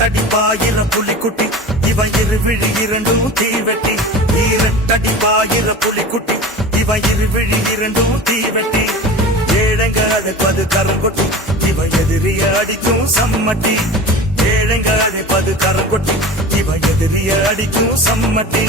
தடிப்பாயிர புலிக்குட்டி இவன் இருவிழி இரண்டும் தீவெட்டி ஈரட்டடிப்பாயிர புலிக்குட்டி இவன் இருவிழி இரண்டும் தீவெட்டி ஏழங்காத பது கரங்கொட்டி இவன் எதிரிய அடிக்கும் சம்மட்டி ஏழங்காத பது கரங்கொட்டி இவன் எதிரிய அடிக்கும் சம்மட்டி